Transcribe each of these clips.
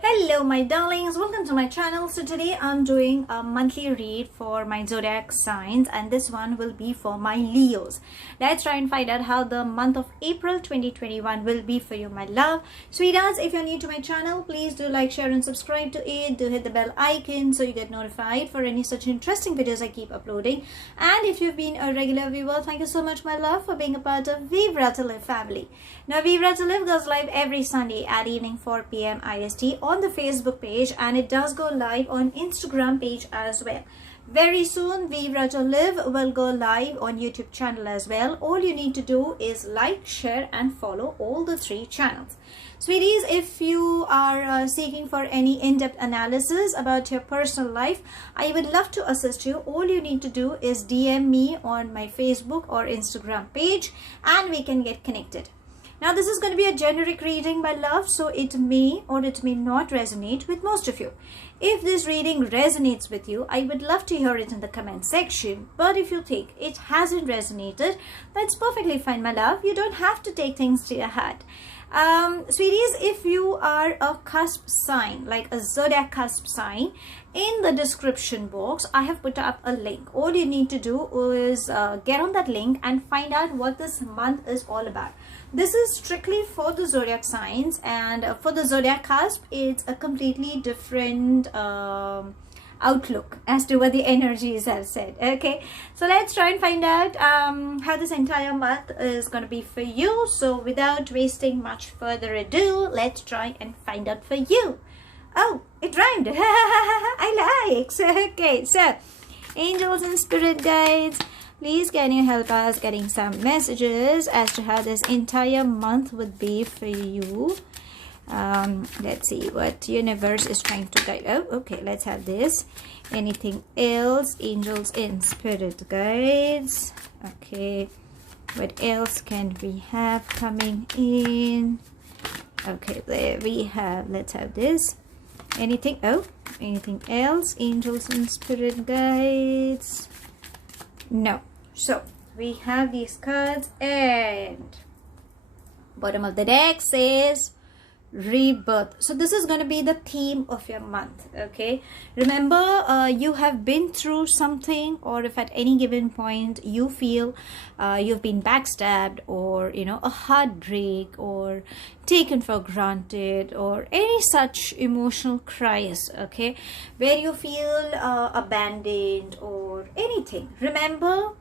Hello my darlings, welcome to my channel. So today I'm doing a monthly read for my zodiac signs, and this one will be for my Leos. Let's try and find out how the month of April 2021 will be for you, my love. Sweethearts, if you're new to my channel, please do like, share and subscribe to it. Do hit the bell icon so you get notified for any such interesting videos I keep uploading. And if you've been a regular viewer, thank you so much, my love, for being a part of Vivre to Live family. Now Vivre to Live goes live every Sunday at evening 4 p.m. IST on the Facebook page, and it does go live on Instagram page as well. Very soon Vivre to Live will go live on YouTube channel as well. All you need to do is like, share and follow all the three channels. Sweeties, if you are seeking for any in-depth analysis about your personal life, I would love to assist you. All you need to do is DM me on my Facebook or Instagram page and we can get connected. Now this is going to be a generic reading, my love, so it may or it may not resonate with most of you. If this reading resonates with you, I would love to hear it in the comment section. But if you think it hasn't resonated, that's perfectly fine, my love. You don't have to take things to your heart. Sweeties, if you are a cusp sign, like a zodiac cusp sign, in the description box I have put up a link. All you need to do is get on that link and find out what this month is all about. This is strictly for the zodiac signs, and for the zodiac cusp it's a completely different outlook as to what the energies have said. Okay, so let's try and find out how this entire month is going to be for you. So without wasting much further ado, let's try and find out for you. Oh, it rhymed. I like. So, okay, so angels and spirit guides, please can you help us getting some messages as to how this entire month would be for you. Let's see what universe is trying to guide. Oh, okay, let's have this. Anything else? Angels and spirit guides. Okay, what else can we have coming in? Okay, there we have. Let's have this. Anything? Oh, anything else? Angels and spirit guides. No. So we have these cards, and bottom of the deck says rebirth. So this is going to be the theme of your month. Okay, remember, you have been through something, or if at any given point you feel you've been backstabbed, or a heartbreak, or taken for granted, or any such emotional crisis, okay, where you feel abandoned or anything, remember,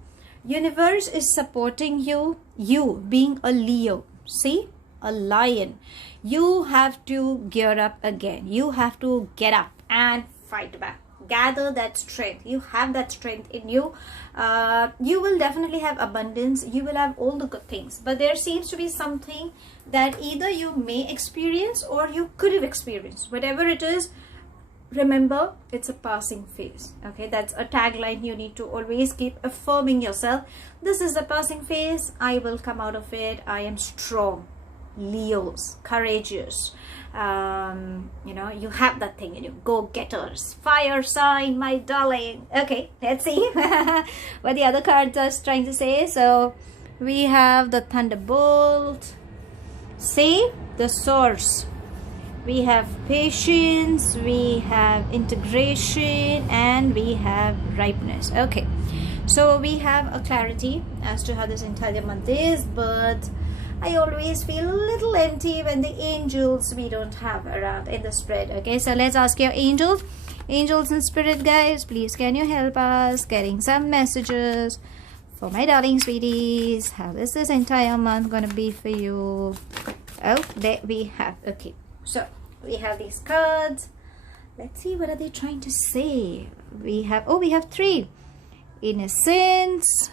universe is supporting you. You being a Leo, see, a lion, you have to gear up again. You have to get up and fight back. Gather that strength. You have that strength in you. You will definitely have abundance. You will have all the good things. But there seems to be something that either you may experience or you could have experienced. Whatever it is, remember, it's a passing phase. Okay, that's a tagline you need to always keep affirming yourself. This is a passing phase. I will come out of it. I am strong. Leos, courageous, you have that thing in you, go-getters, fire sign, my darling. Okay, let's see what the other cards are trying to say. So we have the thunderbolt, see, the source, we have patience, we have integration, and we have ripeness. Okay, so we have a clarity as to how this entire month is, but I always feel a little empty when the angels we don't have around in the spread. Okay, so let's ask your angels and spirit guides, please can you help us getting some messages for my darling sweeties. How is this entire month gonna be for you? Oh, there we have. Okay, so we have these cards. Let's see, what are they trying to say? We have three. Innocence,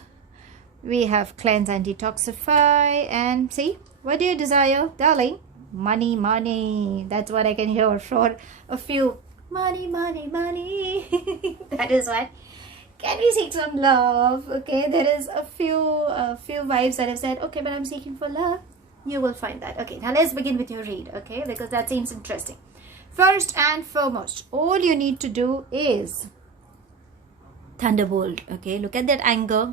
we have cleanse and detoxify, and see, what do you desire, darling? Money, money. That's what I can hear for a few. Money, money, money. That is what. Can we seek some love? Okay, there is a few vibes that have said, okay, but I'm seeking for love. You will find that. Okay, now let's begin with your read, okay, because that seems interesting. First and foremost, all you need to do is thunderbolt. Okay, look at that anger.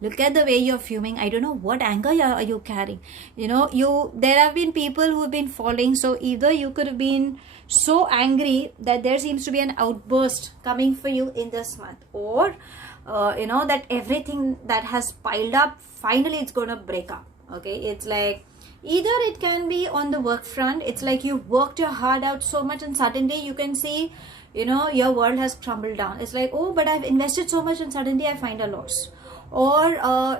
Look at the way you're fuming. I don't know what anger are you carrying. You know, there have been people who have been falling. So either you could have been so angry that there seems to be an outburst coming for you in this month, or you know, that everything that has piled up, finally it's going to break up. Okay, it's like either it can be on the work front. It's like you worked your heart out so much and suddenly you can see, you know, your world has crumbled down. It's like, oh, but I've invested so much and suddenly I find a loss. Or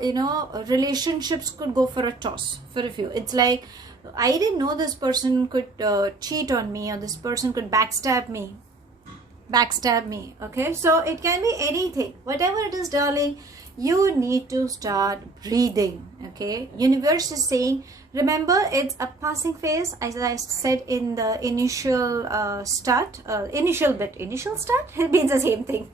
you know, relationships could go for a toss for a few. It's like, I didn't know this person could cheat on me, or this person could backstab me. Okay, so it can be anything, whatever it is, darling. You need to start breathing. Okay, universe is saying, remember, it's a passing phase, as I said in the initial initial start it means the same thing.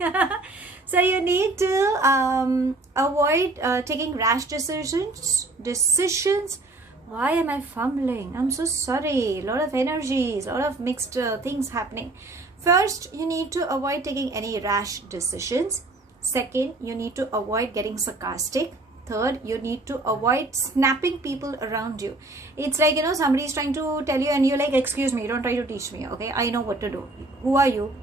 So you need to avoid taking rash decisions. Why am I fumbling? I'm so sorry. A lot of energies, a lot of mixed things happening. First, you need to avoid taking any rash decisions. Second, you need to avoid getting sarcastic. Third, you need to avoid snapping people around you. It's like, you know, somebody is trying to tell you and you're like, excuse me, don't try to teach me. Okay, I know what to do. Who are you?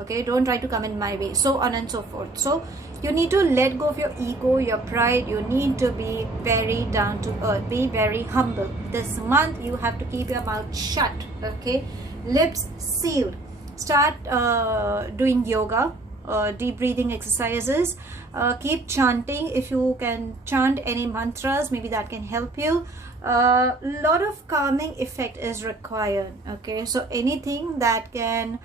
Okay, don't try to come in my way, so on and so forth. So you need to let go of your ego, your pride. You need to be very down to earth, be very humble. This month you have to keep your mouth shut. Okay, lips sealed. Start doing yoga, deep breathing exercises. Keep chanting. If you can chant any mantras, maybe that can help you. Lot of calming effect is required. Okay, so anything that can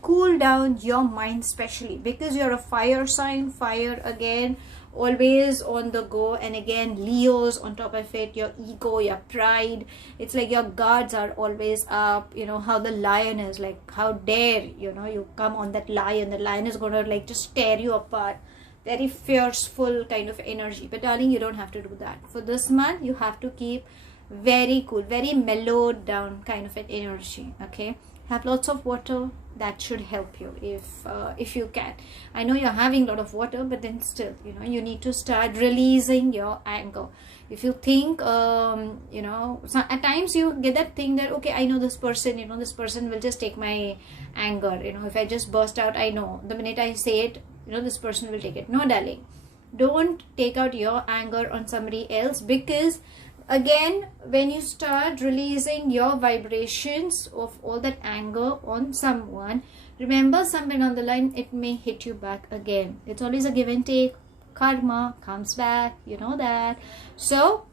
cool down your mind, especially because you're a fire sign. Fire, again, always on the go, and again Leos on top of it, your ego, your pride. It's like your guards are always up. You know how the lion is, like, how dare, you know, you come on that lion. The lion is gonna like just tear you apart. Very fearful kind of energy. But darling, you don't have to do that. For this month you have to keep very cool, very mellowed down kind of an energy. Okay, have lots of water. That should help you if you can. I know you're having a lot of water, but then still, you know, you need to start releasing your anger. If you think you know, so at times you get that thing that, okay, I know this person, you know, this person will just take my anger. You know, if I just burst out, I know the minute I say it, you know, this person will take it. No, darling, don't take out your anger on somebody else, because again, when you start releasing your vibrations of all that anger on someone, remember, somewhere down the line it may hit you back again. It's always a give and take. Karma comes back, you know that. So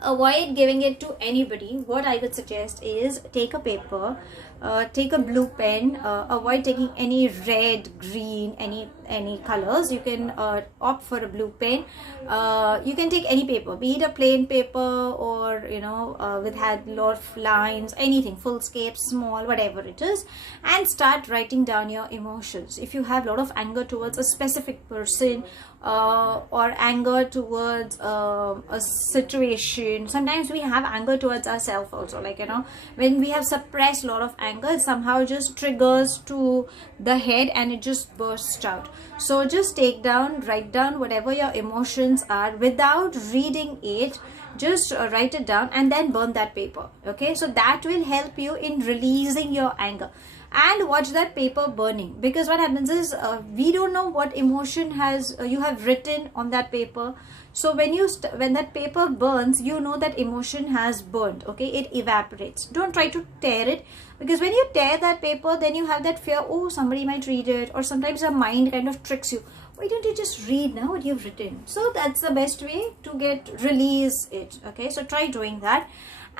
avoid giving it to anybody. What I would suggest is take a paper, take a blue pen. Avoid taking any red, green, any colors. You can opt for a blue pen. You can take any paper, be it a plain paper or, you know, with had lot of lines, anything, full scape, small, whatever it is, and start writing down your emotions. If you have a lot of anger towards a specific person, or anger towards a situation. Sometimes we have anger towards ourselves also, like, you know, when we have suppressed a lot of anger, it somehow just triggers to the head and it just bursts out. So just take down, write down whatever your emotions are without reading it. Just write it down and then burn that paper. Okay, so that will help you in releasing your anger. And watch that paper burning, because what happens is we don't know what emotion has you have written on that paper. So when you when that paper burns, you know that emotion has burned. Okay, it evaporates. Don't try to tear it, because when you tear that paper, then you have that fear, oh, somebody might read it, or sometimes your mind kind of tricks you. Why don't you just read now what you've written? So that's the best way to release it. Okay, so try doing that.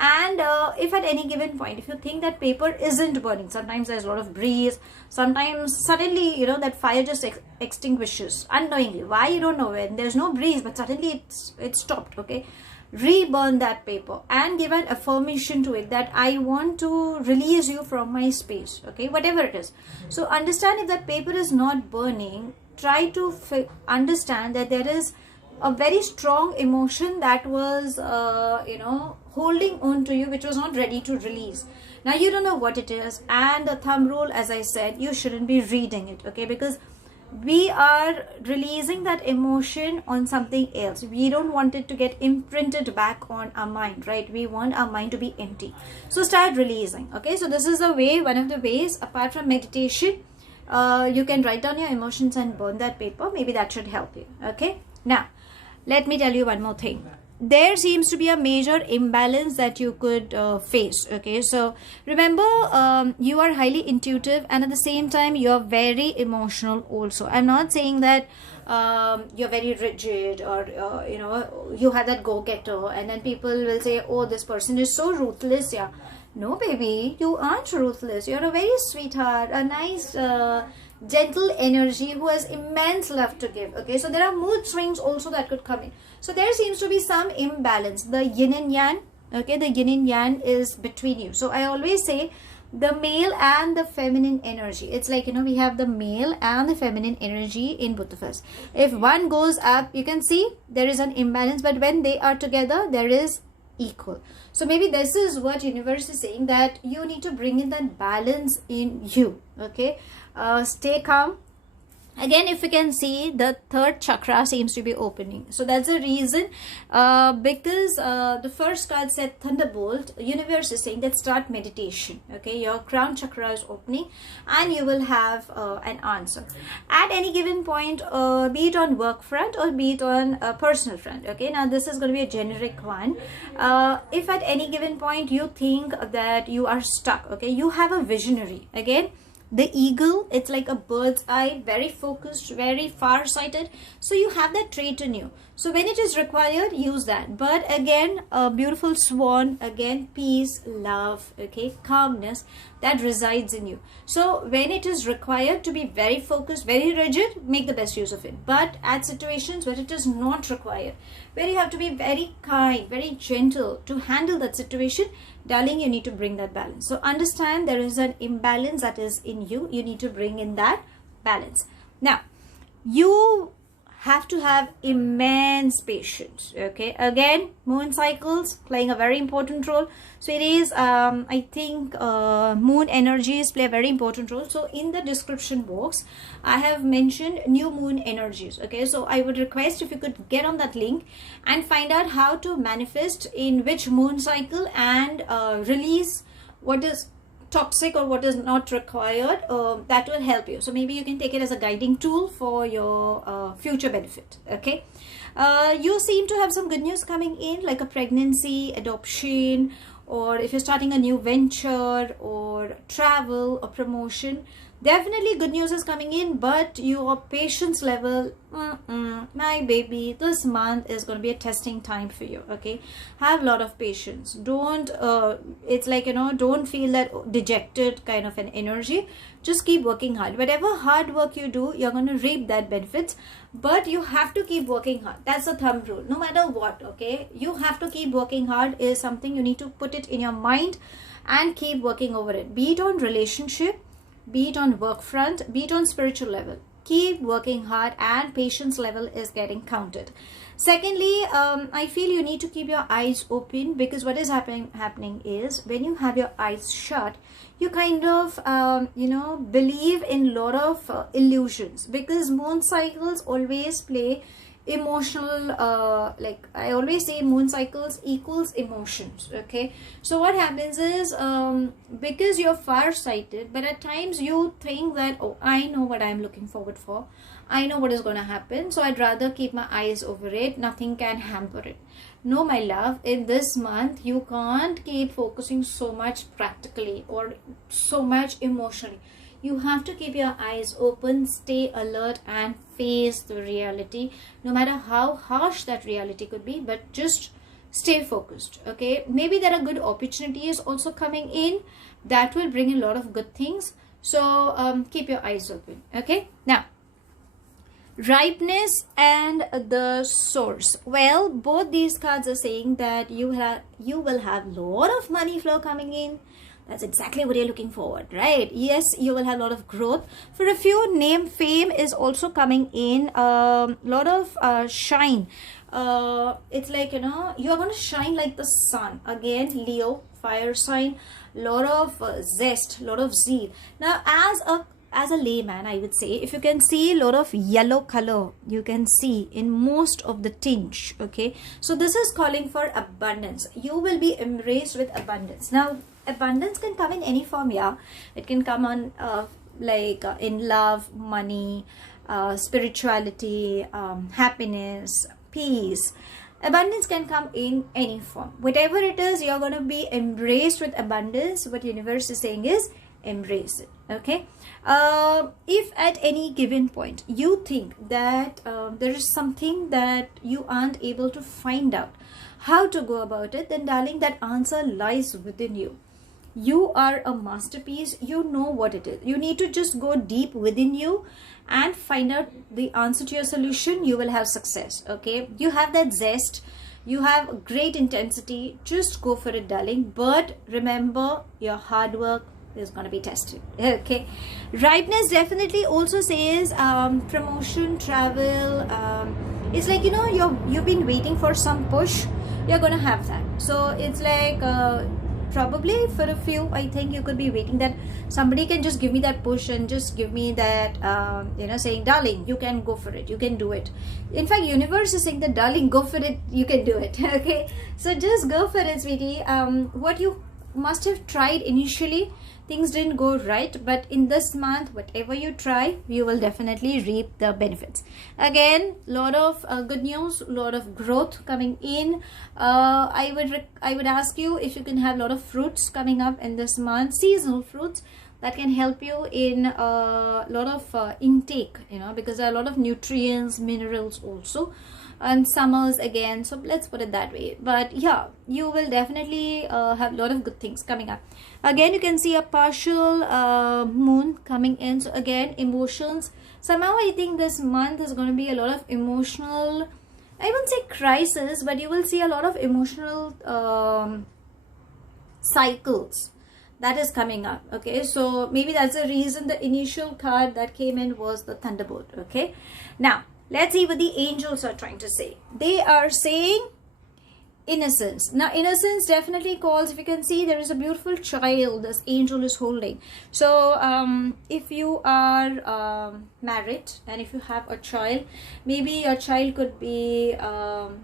And if at any given point, if you think that paper isn't burning, sometimes there's a lot of breeze, sometimes suddenly, you know, that fire just extinguishes unknowingly. Why, you don't know, when there's no breeze, but suddenly it's stopped. Okay, reburn that paper and give an affirmation to it that I want to release you from my space. Okay, whatever it is. So understand, if that paper is not burning, try to understand that there is a very strong emotion that was you know, holding on to you, which was not ready to release. Now you don't know what it is, and the thumb rule, as I said, you shouldn't be reading it. Okay, because we are releasing that emotion on something else. We don't want it to get imprinted back on our mind, right? We want our mind to be empty. So start releasing. Okay, so this is the way, one of the ways, apart from meditation, you can write down your emotions and burn that paper. Maybe that should help you. Okay, now let me tell you one more thing. There seems to be a major imbalance that you could face. Okay, so remember, you are highly intuitive, and at the same time you are very emotional also. I'm not saying that you're very rigid, or you know, you have that go-getter, and then people will say, oh, this person is so ruthless. Yeah, no baby, you aren't ruthless. You're a very sweetheart, a nice gentle energy who has immense love to give. Okay, so there are mood swings also that could come in. So there seems to be some imbalance, the yin and yang. Okay, the yin and yang is between you. So I always say the male and the feminine energy. It's like, you know, we have the male and the feminine energy in both of us. If one goes up, you can see there is an imbalance, but when they are together, there is equal. So maybe this is what universe is saying, that you need to bring in that balance in you. Okay, stay calm. Again, if you can see, the third chakra seems to be opening. So that's the reason, because the first card said thunderbolt. Universe is saying that start meditation. Okay, your crown chakra is opening and you will have an answer at any given point, be it on work front or be it on a personal front. Okay, now this is going to be a generic one. If at any given point you think that you are stuck, okay, you have a visionary. Again, the eagle, it's like a bird's eye, very focused, very far-sighted. So you have that trait in you. So when it is required, use that. But again, a beautiful swan, again, peace, love, okay, calmness, that resides in you. So when it is required to be very focused, very rigid, make the best use of it. But at situations where it is not required, where you have to be very kind, very gentle to handle that situation, darling, you need to bring that balance. So understand there is an imbalance that is in you. You need to bring in that balance. Now, you have to have immense patience. Okay, again, moon cycles playing a very important role. So it is, I think, moon energies play a very important role. So in the description box, I have mentioned new moon energies. Okay, so I would request if you could get on that link and find out how to manifest in which moon cycle and release what is toxic or what is not required. That will help you. So maybe you can take it as a guiding tool for your future benefit. Okay, you seem to have some good news coming in, like a pregnancy, adoption, or if you're starting a new venture or travel or promotion. Definitely good news is coming in, but your patience level, my baby, this month is going to be a testing time for you. Okay, have a lot of patience. Don't it's like, you know, don't feel that dejected kind of an energy. Just keep working hard. Whatever hard work you do, you're going to reap that benefits, but you have to keep working hard. That's a thumb rule, no matter what. Okay, you have to keep working hard is something you need to put it in your mind and keep working over it. Be it on relationship, be it on work front, be it on spiritual level. Keep working hard, and patience level is getting counted. Secondly, I feel you need to keep your eyes open, because what is happening is when you have your eyes shut, you kind of you know, believe in lot of illusions, because moon cycles always play emotional, like I always say, moon cycles equals emotions. Okay, so what happens is, because you're far-sighted, but at times you think that, oh, I know what I'm looking forward for, I know what is going to happen, so I'd rather keep my eyes over it. Nothing can hamper it. No, my love, in this month you can't keep focusing so much practically or so much emotionally. You have to keep your eyes open, stay alert, and face the reality, no matter how harsh that reality could be, but just stay focused. Okay, maybe there are good opportunities also coming in that will bring a lot of good things. So keep your eyes open. Okay, now ripeness and the source. Well, both these cards are saying that you will have a lot of money flow coming in. That's exactly what you're looking forward, right? Yes, you will have a lot of growth. For a few, name fame is also coming in. Lot of shine. It's like, you know, you're going to shine like the sun. Again, Leo, fire sign. Lot of zest, lot of zeal. Now, as a as a layman, I would say, if you can see a lot of yellow color, you can see in most of the tinge, okay? So this is calling for abundance. You will be embraced with abundance. Now, abundance can come in any form, yeah. It can come on in love, money, spirituality, happiness, peace. Abundance can come in any form. Whatever it is, you're going to be embraced with abundance. What universe is saying is embrace it, okay? If at any given point you think that there is something that you aren't able to find out how to go about it, then darling, that answer lies within you. You are a masterpiece. You know what it is. You need to just go deep within you and find out the answer to your solution. You will have success, okay? You have that zest, you have great intensity. Just go for it, darling. But remember, your hard work is going to be tested, okay? Ripeness definitely also says promotion, travel. It's like, you know, you've been waiting for some push. You're going to have that. So it's like probably for a few, I think you could be waiting that somebody can just give me that push and just give me that you know, saying, darling, you can go for it, you can do it. In fact, universe is saying that, darling, go for it, you can do it, okay? So just go for it, sweetie. What you must have tried initially, things didn't go right, but in this month, whatever you try, you will definitely reap the benefits. Again, lot of good news, lot of growth coming in. I would ask you if you can have a lot of fruits coming up in this month, seasonal fruits that can help you in a lot of intake, you know, because there are a lot of nutrients, minerals also. And summers again, so let's put it that way. But yeah, you will definitely have a lot of good things coming up. Again, you can see a partial moon coming in. So again, emotions. Somehow I think this month is going to be a lot of emotional, I wouldn't say crisis, but you will see a lot of emotional cycles that is coming up, okay? So maybe that's the reason the initial card that came in was the Thunderbolt, okay? Now, let's see what the angels are trying to say. They are saying innocence. Now, innocence definitely calls, if you can see, there is a beautiful child this angel is holding. So, if you are married and if you have a child, maybe your child could be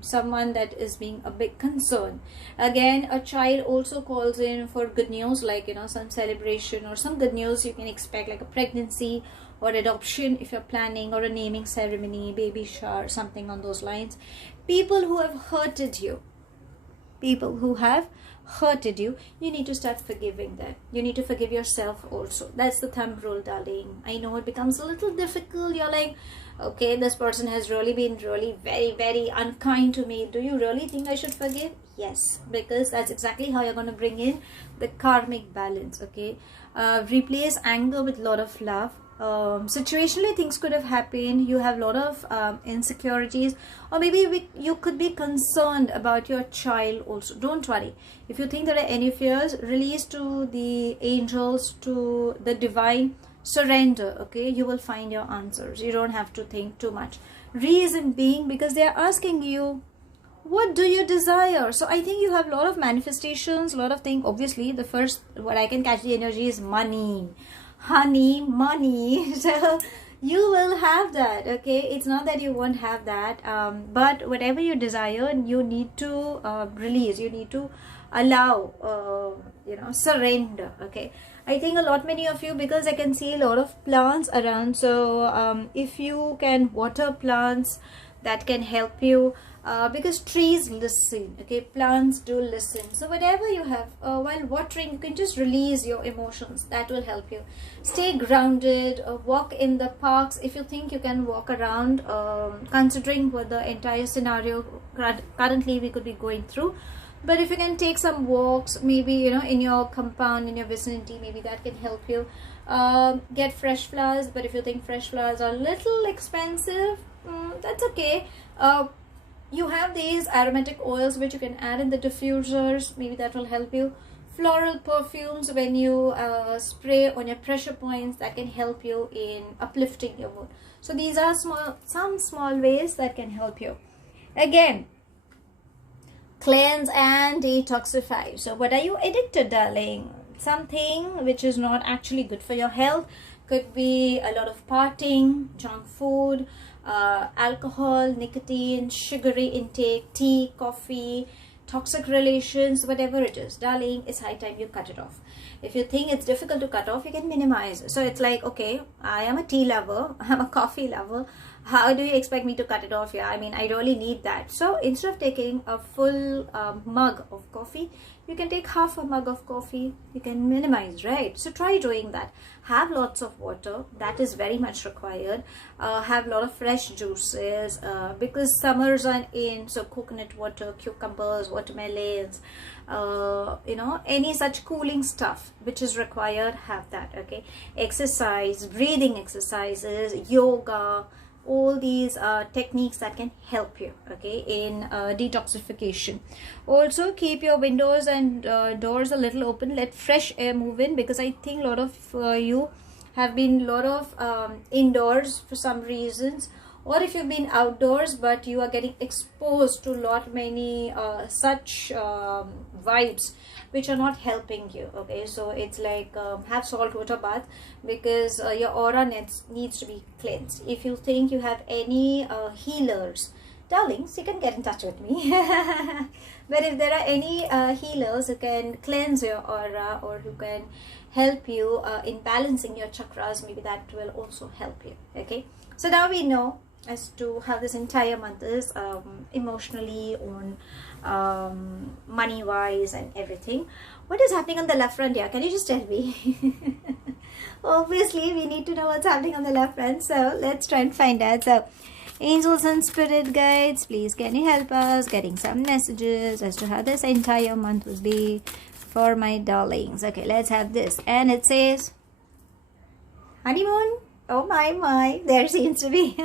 someone that is being a big concern. Again, a child also calls in for good news, like, you know, some celebration or some good news you can expect, like a pregnancy or adoption if you're planning, or a naming ceremony, baby shower, something on those lines. People who have hurted you, you need to start forgiving them. You need to forgive yourself also. That's the thumb rule, darling. I know it becomes a little difficult. You're like, okay, this person has really been really very, very unkind to me. Do you really think I should forgive? Yes, because that's exactly how you're going to bring in the karmic balance, okay? Replace anger with a lot of love. Situationally, things could have happened. You have a lot of insecurities, or maybe you could be concerned about your child also. Don't worry. If you think there are any fears, release to the angels, to the divine, surrender, okay? You will find your answers. You don't have to think too much. Reason being, because they are asking you, what do you desire? So I think you have a lot of manifestations, a lot of things. Obviously, the first, what I can catch the energy is money. Honey, money. So you will have that, okay? It's not that you won't have that, but whatever you desire, you need to release, you need to allow, you know, surrender, okay? I think many of you, because I can see a lot of plants around, so if you can water plants, that can help you. Because trees listen, okay? Plants do listen. So whatever you have, while watering, you can just release your emotions. That will help you. Stay grounded, walk in the parks. If you think you can walk around, considering what the entire scenario currently we could be going through. But if you can take some walks, maybe, you know, in your compound, in your vicinity, maybe that can help you. Get fresh flowers, but if you think fresh flowers are a little expensive, that's okay. You have these aromatic oils which you can add in the diffusers. Maybe that will help you. Floral perfumes, when you spray on your pressure points, that can help you in uplifting your mood. So these are some small ways that can help you. Again, cleanse and detoxify. So what are you addicted, darling? Something which is not actually good for your health. Could be a lot of partying, junk food, alcohol, nicotine, sugary intake, tea, coffee, toxic relations, whatever it is. Darling, it's high time you cut it off. If you think it's difficult to cut off, you can minimize. So it's like, okay, I am a tea lover, I'm a coffee lover. How do you expect me to cut it off? Yeah, I mean, I really need that. So instead of taking a full mug of coffee, you can take half a mug of coffee. You can minimize, right? So try doing that. Have lots of water. That is very much required. Have a lot of fresh juices because summers are in. So coconut water, cucumbers, watermelons, you know, any such cooling stuff which is required, have that. Okay, exercise, breathing exercises, yoga, all these techniques that can help you, okay, in detoxification. Also keep your windows and doors a little open. Let fresh air move in, because I think a lot of you have been indoors for some reasons, or if you've been outdoors but you are getting exposed to many such vibes which are not helping you. Okay, so it's like have salt water bath, because your aura needs to be cleansed. If you think you have any healers, darlings, you can get in touch with me. But if there are any healers who can cleanse your aura or who can help you in balancing your chakras, maybe that will also help you. Okay, so now we know as to how this entire month is emotionally, on money wise and everything. What is happening on the left front here? Can you just tell me? Obviously we need to know what's happening on the left front, so let's try and find out. So angels and spirit guides, please can you help us getting some messages as to how this entire month will be for my darlings. Okay, let's have this. And it says honeymoon. Oh my, there seems to be.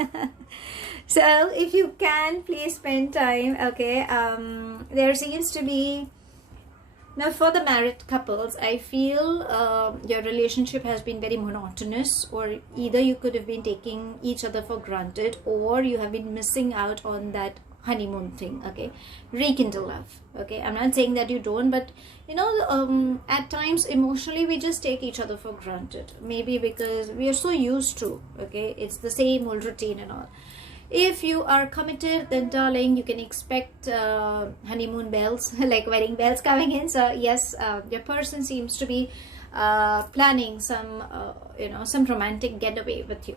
So if you can, please spend time. Okay, there seems to be, now for the married couples, I feel your relationship has been very monotonous, or either you could have been taking each other for granted, or you have been missing out on that honeymoon thing. Okay, rekindle love. Okay, I'm not saying that you don't, but you know, at times emotionally we just take each other for granted, maybe because we are so used to, okay, it's the same old routine and all. If you are committed, then darling, you can expect honeymoon bells, like wedding bells coming in. So yes, your person seems to be planning some you know, some romantic getaway with you.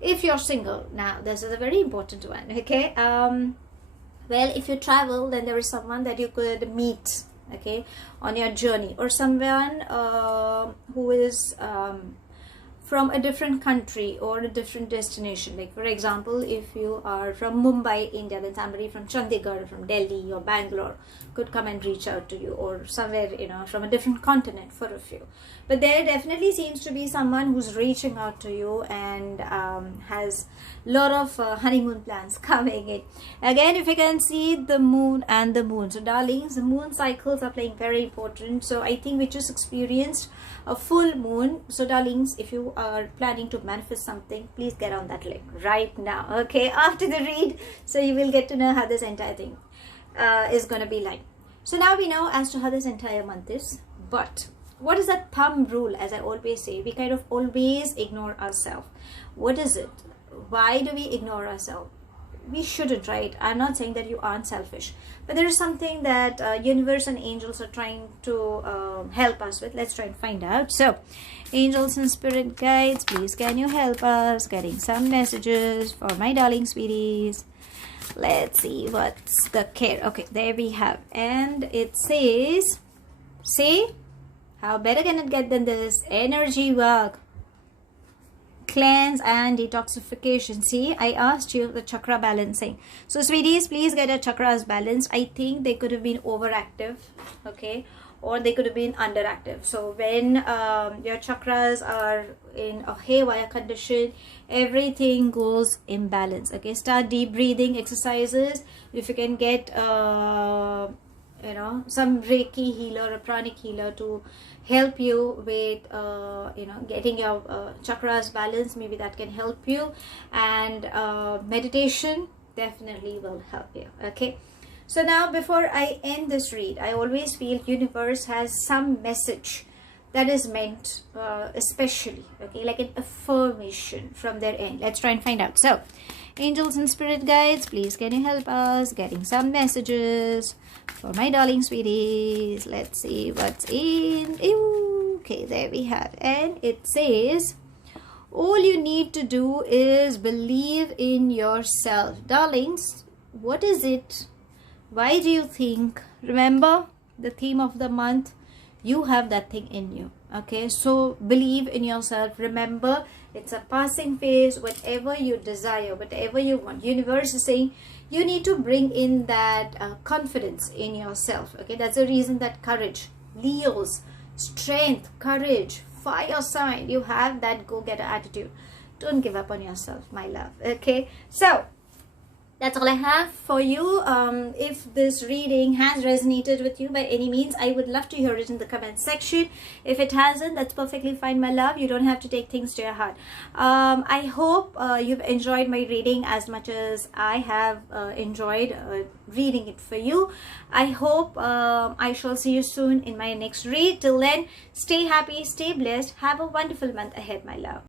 If you're single, now this is a very important one. Okay, well, if you travel, then there is someone that you could meet, okay, on your journey, or someone who is from a different country or a different destination. Like for example, if you are from Mumbai, India, then somebody from Chandigarh, from Delhi or Bangalore could come and reach out to you, or somewhere, you know, from a different continent for a few. But there definitely seems to be someone who's reaching out to you and has a lot of honeymoon plans coming in. Again, if you can see the moon and the moon, so darlings, the moon cycles are playing very important. So I think we just experienced a full moon. So darlings, if you are planning to manifest something, please get on that link right now, okay, after the read, so you will get to know how this entire thing is going to be like. So now we know as to how this entire month is, but what is that thumb rule? As I always say, we kind of always ignore ourselves. What is it? Why do we ignore ourselves? We shouldn't, right? I'm not saying that you aren't selfish, but there is something that universe and angels are trying to help us with. Let's try and find out. So angels and spirit guides, please can you help us getting some messages for my darling sweeties. Let's see what's the care. Okay, there we have, and it says, see, how better can it get than this? Energy work, cleanse and detoxification. See, I asked you the chakra balancing. So sweeties, please get your chakras balanced. I think they could have been overactive, okay, or they could have been underactive. So when your chakras are in a haywire condition, everything goes imbalance. Okay, start deep breathing exercises. If you can get you know, some Reiki healer or pranic healer to help you with you know, getting your chakras balanced, maybe that can help you. And meditation definitely will help you. Okay, so now before I end this read, I always feel universe has some message that is meant especially, okay, like an affirmation from their end. Let's try and find out. So angels and spirit guides, please can you help us getting some messages for my darling sweeties. Let's see what's in. Okay, there we have, and it says all you need to do is believe in yourself. Darlings, what is it? Why do you think? Remember the theme of the month, you have that thing in you, okay? So believe in yourself. Remember, it's a passing phase. Whatever you desire, whatever you want, universe is saying you need to bring in that confidence in yourself, okay? That's the reason that courage, Leos, strength, courage, fire sign, you have that go-getter attitude. Don't give up on yourself, my love, okay? So that's all I have for you. If this reading has resonated with you by any means, I would love to hear it in the comment section. If it hasn't, that's perfectly fine, my love. You don't have to take things to your heart. I hope you've enjoyed my reading as much as I have enjoyed reading it for you. I hope I shall see you soon in my next read. Till then, stay happy, stay blessed. Have a wonderful month ahead, my love.